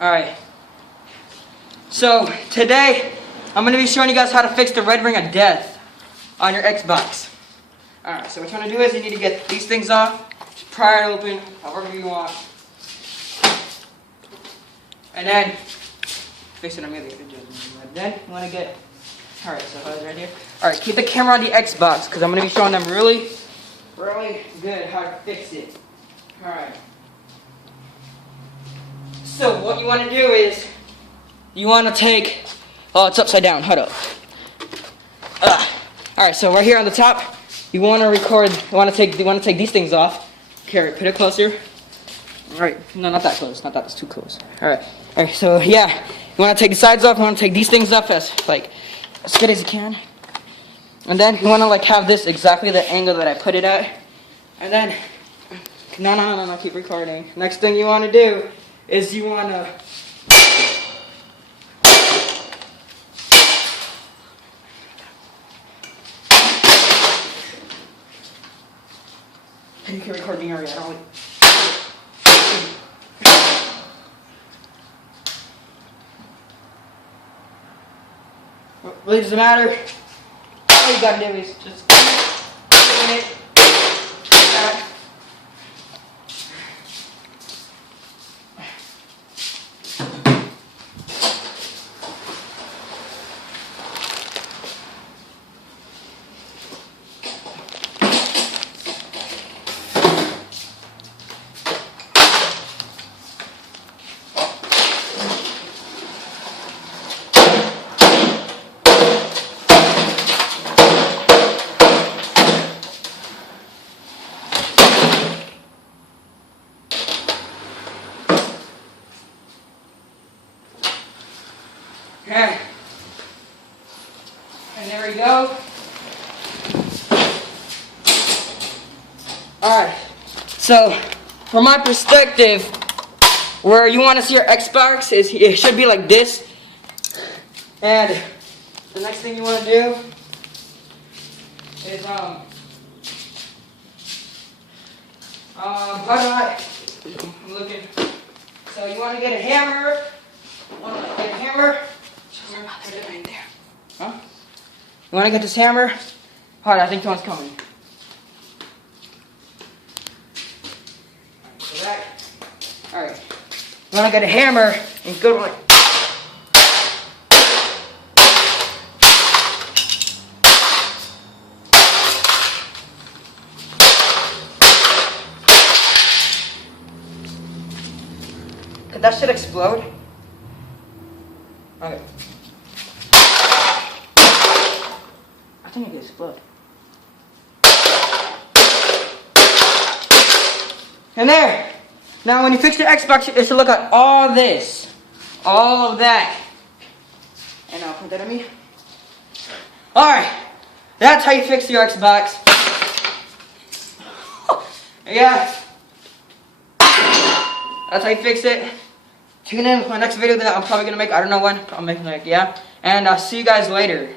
Alright. So, today, I'm going to be showing you guys how to fix the red ring of death on your Xbox. Alright, so what you want to do is you need to get these things off, just pry it open, however you want. And then, fix it immediately. Then, you want to get, alright, so how's it right here? Alright, keep the camera on the Xbox, because I'm going to be showing them really good how to fix it. Alright. So, what you want to do is, you want to take, oh, it's upside down, hold up. Alright, so right here on the top, you want to record, you want to take these things off. Okay, put it closer. Alright, no, not that close, that's too close. Alright, so yeah, you want to take the sides off, you want to take these things off as good as you can. And then you want to have this exactly the angle that I put it at. And then, no, keep recording. Next thing you want to do is you want to you can record me already. I don't really doesn't matter. All you gotta do is just doing it like that. Okay. And there we go. Alright. So, from my perspective, where you want to see your Xbox is it should be like this. And the next thing you want to do is I'm looking. So you want to get a hammer. Right there. Huh? You want to get this hammer? Alright, I think someone's coming. Alright. You want to get a hammer and go like. Could that shit explode? Okay. I think it could explode. And there! Now when you fix your Xbox, you should look at all this. All of that. And I'll put that on me. Alright. That's how you fix your Xbox. Yeah. That's how you fix it. Tune in for my next video that I'm probably going to make. I don't know when. I'll make it yeah. And I'll see you guys later.